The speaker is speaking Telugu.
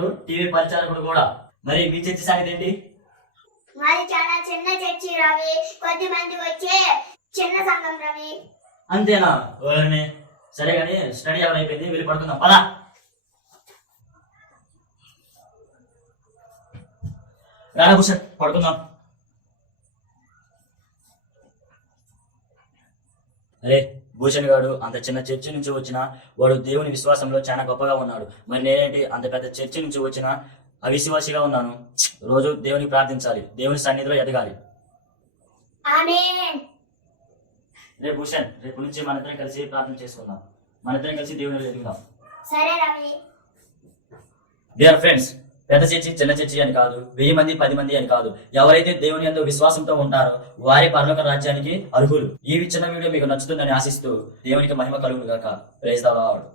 కాదు, టీవీ పరిచారకుడు కూడా. మరి మీ చర్చి సంగతి ఏంటి? మాది చాలా చిన్న చర్చి రవి, కొద్ది మంది వచ్చే చిన్న సంఘం రవి. అంతేనా? సరే కానీ స్టడీ అవర్ అయిపోయింది, వెళ్ళి పడుకుందాం పదా. రాభూషణ్ పడుకుందాం. అరే భూషణ్ గారు అంత చిన్న చర్చి నుంచి వచ్చిన వాడు దేవుని విశ్వాసంలో చాలా గొప్పగా ఉన్నాడు. మరి నేనేంటి అంత పెద్ద చర్చి నుంచి వచ్చిన అవిశ్వాసిగా ఉన్నాను. రోజు దేవుని ప్రార్థించాలి, దేవుని సన్నిధిలో ఎదగాలి. ఆమేన్. రే భూషణ్, రేపు నుంచి మనిద్దరం కలిసి ప్రార్థన చేసుకుందాం, మనిద్దరం కలిసి దేవుని ఎదుగుదాం. సరే రవి. డియర్ ఫ్రెండ్స్, పెద్ద చర్చి చిన్న చర్చి అని కాదు, 1000 మంది 10 మంది అని కాదు, ఎవరైతే దేవుని యందు విశ్వాసంతో ఉంటారో వారి పరలోక రాజ్యానికి అర్హులు. ఈ చిన్న వీడియో మీకు నచ్చుతుందని ఆశిస్తూ దేవునికి మహిమ కలుగును గాక. Praise the lord.